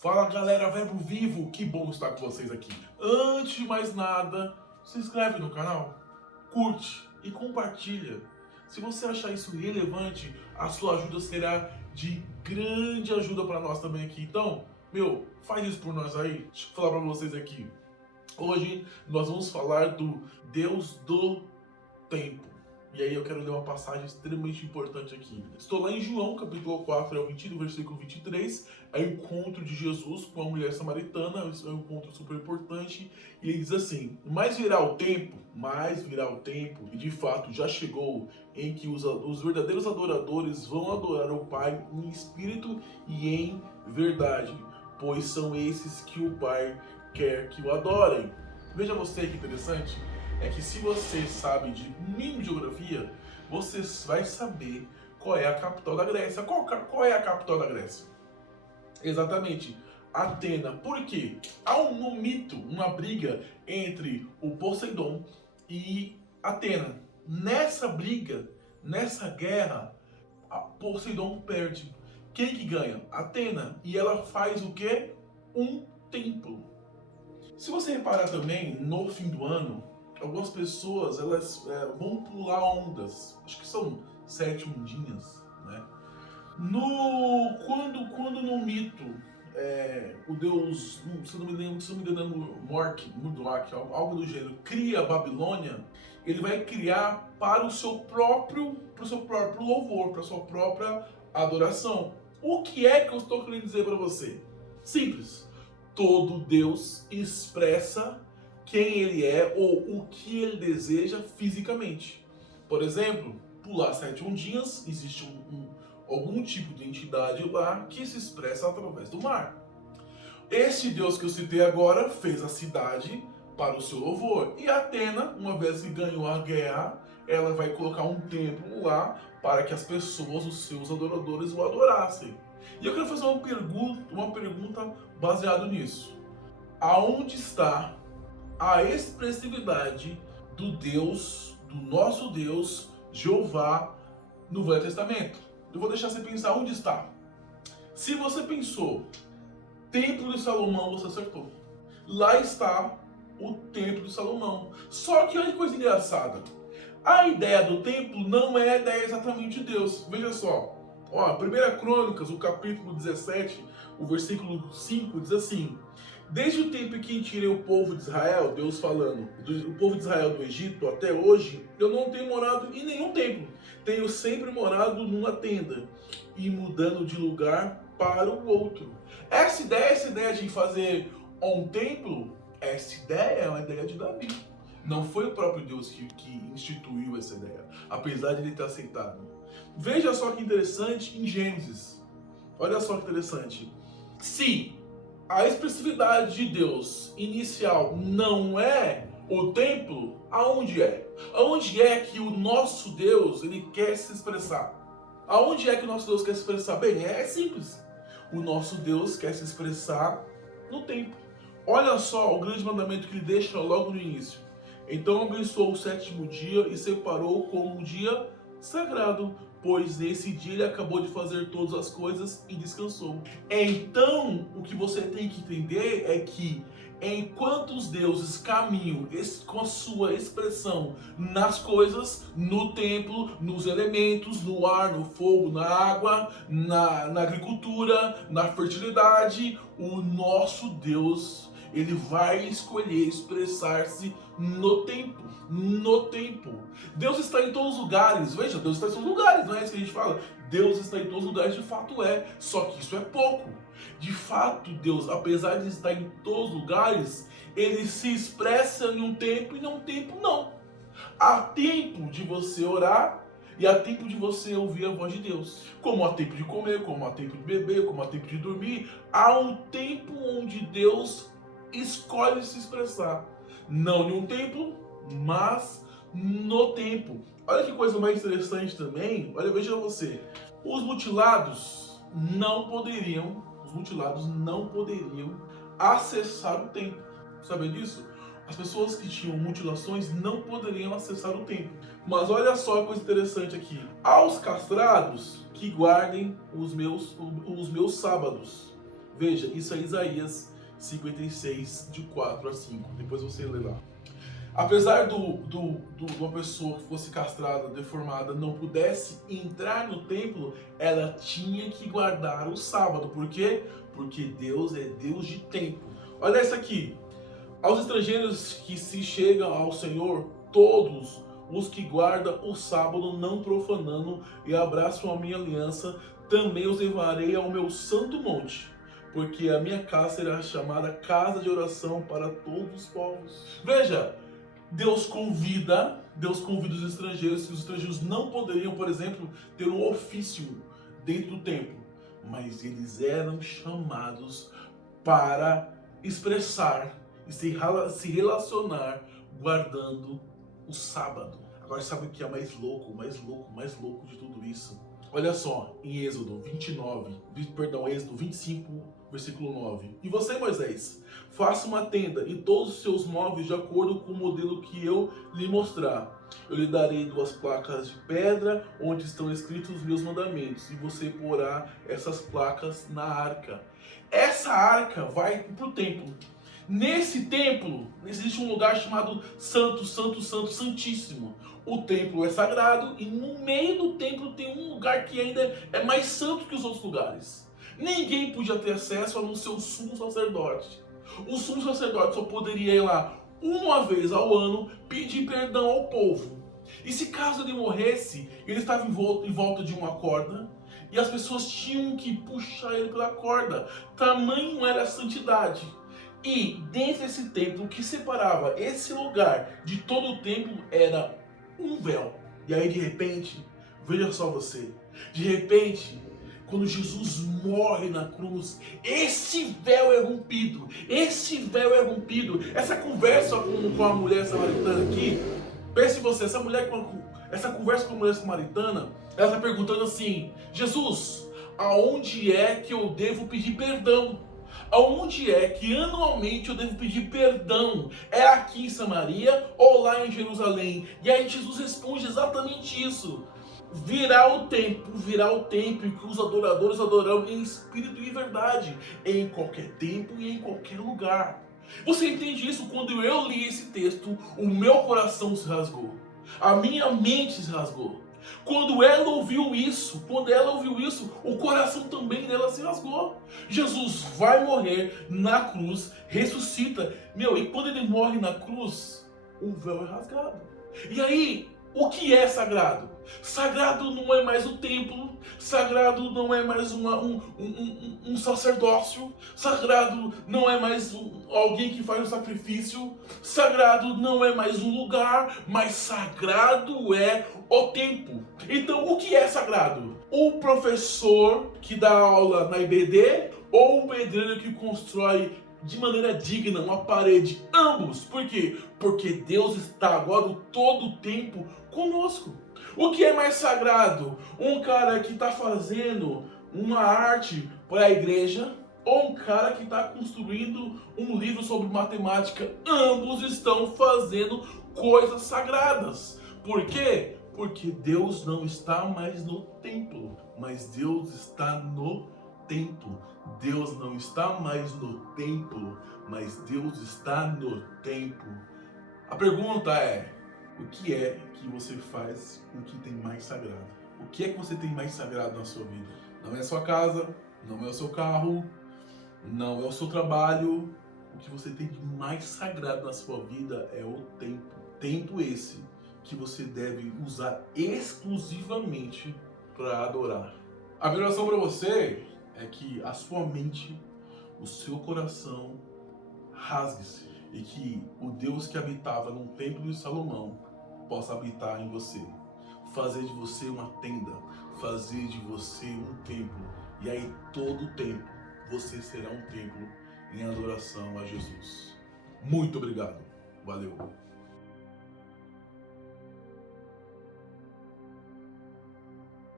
Fala galera, Verbo Vivo, que bom estar com vocês aqui. Antes de mais nada, se inscreve no canal, curte e compartilha. Se você achar isso relevante, a sua ajuda será de grande ajuda para nós também aqui. Então, faz isso por nós aí. Deixa eu falar para vocês aqui. Hoje nós vamos falar do Deus do tempo. E aí eu quero ler uma passagem extremamente importante aqui. Estou lá em João, capítulo 4, versículo 23. É o encontro de Jesus com a mulher samaritana. Isso é um encontro super importante. E ele diz assim: mas virá o tempo, e de fato já chegou, em que os verdadeiros adoradores vão adorar o Pai em espírito e em verdade, pois são esses que o Pai quer que o adorem. Veja você que interessante. É que se você sabe de mínimo de geografia, você vai saber qual é a capital da Grécia. Qual é a capital da Grécia? Exatamente, Atena. Por quê? Há no mito uma briga entre o Poseidon e Atena. Nessa briga, nessa guerra, a Poseidon perde. Quem que ganha? Atena. E ela faz o quê? Um templo. Se você reparar também, no fim do ano, algumas pessoas elas vão pular ondas. Acho que são 7 ondinhas, né? Quando no mito o deus, se não me engano, Marduk, algo do gênero, cria a Babilônia, ele vai criar para o seu próprio louvor, para a sua própria adoração. O que é que eu estou querendo dizer para você? Simples. Todo Deus expressa quem ele é ou o que ele deseja fisicamente. Por exemplo, pular 7 ondinhas, existe algum tipo de entidade lá que se expressa através do mar. Este Deus que eu citei agora fez a cidade para o seu louvor. E Atena, uma vez que ganhou a guerra, ela vai colocar um templo lá para que as pessoas, os seus adoradores, o adorassem. E eu quero fazer uma pergunta baseada nisso. Aonde está a expressividade do Deus, do nosso Deus, Jeová, no Velho Testamento? Eu vou deixar você pensar onde está. Se você pensou, Templo de Salomão, você acertou. Lá está o Templo de Salomão. Só que olha que coisa engraçada. A ideia do templo não é a ideia exatamente de Deus. Veja só. 1 Crônicas, o capítulo 17, o versículo 5, diz assim: desde o tempo em que tirei o povo de Israel, Deus falando, o povo de Israel do Egito até hoje, eu não tenho morado em nenhum templo. Tenho sempre morado numa tenda e mudando de lugar para o outro. Essa ideia de fazer um templo, essa ideia é uma ideia de Davi. Não foi o próprio Deus que instituiu essa ideia, apesar de ele ter aceitado. Veja só que interessante em Gênesis. Olha só que interessante. Se a expressividade de Deus inicial não é o templo, aonde é? Aonde é que o nosso Deus ele quer se expressar? Aonde é que o nosso Deus quer se expressar? Bem, é simples. O nosso Deus quer se expressar no templo. Olha só o grande mandamento que ele deixa logo no início. Então abençoou o 7º dia e separou como um dia sagrado, pois nesse dia ele acabou de fazer todas as coisas e descansou. Então, o que você tem que entender é que enquanto os deuses caminham com a sua expressão nas coisas, no templo, nos elementos, no ar, no fogo, na água, na agricultura, na fertilidade, o nosso Deus ele vai escolher expressar-se no tempo. No tempo. Deus está em todos os lugares. Veja, Deus está em todos os lugares, não é isso que a gente fala? Deus está em todos os lugares, de fato é. Só que isso é pouco. De fato, Deus, apesar de estar em todos os lugares, ele se expressa em um tempo e num tempo não. Há tempo de você orar e há tempo de você ouvir a voz de Deus. Como há tempo de comer, como há tempo de beber, como há tempo de dormir. Há um tempo onde Deus escolhe se expressar. Não em um templo, mas no templo. Olha que coisa mais interessante também. Olha, veja você. Os mutilados não poderiam acessar o templo. Sabe disso? As pessoas que tinham mutilações não poderiam acessar o templo. Mas olha só a coisa interessante aqui. Aos castrados que guardem os meus sábados. Veja, isso é Isaías 56, de 4 a 5. Depois você lê lá. Apesar de uma pessoa que fosse castrada, deformada, não pudesse entrar no templo, ela tinha que guardar o sábado. Por quê? Porque Deus é Deus de tempo. Olha isso aqui. Aos estrangeiros que se chegam ao Senhor, todos os que guardam o sábado, não profanando e abraçam a minha aliança, também os levarei ao meu santo monte, porque a minha casa será chamada casa de oração para todos os povos. Veja, Deus convida os estrangeiros, que os estrangeiros não poderiam, por exemplo, ter um ofício dentro do templo, mas eles eram chamados para expressar e se relacionar guardando o sábado. Agora sabe o que é mais louco de tudo isso? Olha só, em Êxodo 25, versículo 9. E você, Moisés, faça uma tenda e todos os seus móveis de acordo com o modelo que eu lhe mostrar. Eu lhe darei 2 placas de pedra onde estão escritos os meus mandamentos, e você porá essas placas na arca. Essa arca vai para o templo. Nesse templo existe um lugar chamado Santo, Santo, Santo, Santíssimo. O templo é sagrado e no meio do templo tem um lugar que ainda é mais santo que os outros lugares. Ninguém podia ter acesso a não ser o sumo sacerdote. O sumo sacerdote só poderia ir lá uma vez ao ano pedir perdão ao povo. E se caso ele morresse, ele estava em volta de uma corda e as pessoas tinham que puxar ele pela corda. Tamanho era a santidade. E dentro desse templo, o que separava esse lugar de todo o templo era um véu. E aí de repente, veja só você, de repente, quando Jesus morre na cruz, esse véu é rompido, Essa conversa com a mulher samaritana aqui, pense você, essa conversa com a mulher samaritana, ela está perguntando assim: Jesus, aonde é que eu devo pedir perdão? Aonde é que anualmente eu devo pedir perdão? É aqui em Samaria ou lá em Jerusalém? E aí Jesus responde exatamente isso. Virá o tempo em que os adoradores adorarão em espírito e verdade, em qualquer tempo e em qualquer lugar. Você entende isso? Quando eu li esse texto, o meu coração se rasgou. A minha mente se rasgou. Quando ela ouviu isso, o coração também dela se rasgou. Jesus vai morrer na cruz, ressuscita. E quando ele morre na cruz, o véu é rasgado. E aí, o que é sagrado? Sagrado não é mais o templo, sagrado não é mais um sacerdócio, sagrado não é mais alguém que faz um sacrifício, sagrado não é mais um lugar, mas sagrado é o templo. Então, o que é sagrado? O professor que dá aula na IBD ou o pedreiro que constrói de maneira digna uma parede? Ambos. Por quê? Porque Deus está agora todo o tempo conosco. O que é mais sagrado? Um cara que está fazendo uma arte para a igreja ou um cara que está construindo um livro sobre matemática? Ambos estão fazendo coisas sagradas. Por quê? Porque Deus não está mais no templo, mas Deus está no templo. Deus não está mais no templo, mas Deus está no templo. A pergunta é: o que é que você faz com o que tem mais sagrado? O que é que você tem mais sagrado na sua vida? Não é a sua casa, não é o seu carro, não é o seu trabalho. O que você tem de mais sagrado na sua vida é o tempo. Tempo esse que você deve usar exclusivamente para adorar. A minha oração para você é que a sua mente, o seu coração rasgue-se e que o Deus que habitava no templo de Salomão possa habitar em você, fazer de você uma tenda, fazer de você um templo, e aí todo o tempo você será um templo em adoração a Jesus. Muito obrigado. Valeu.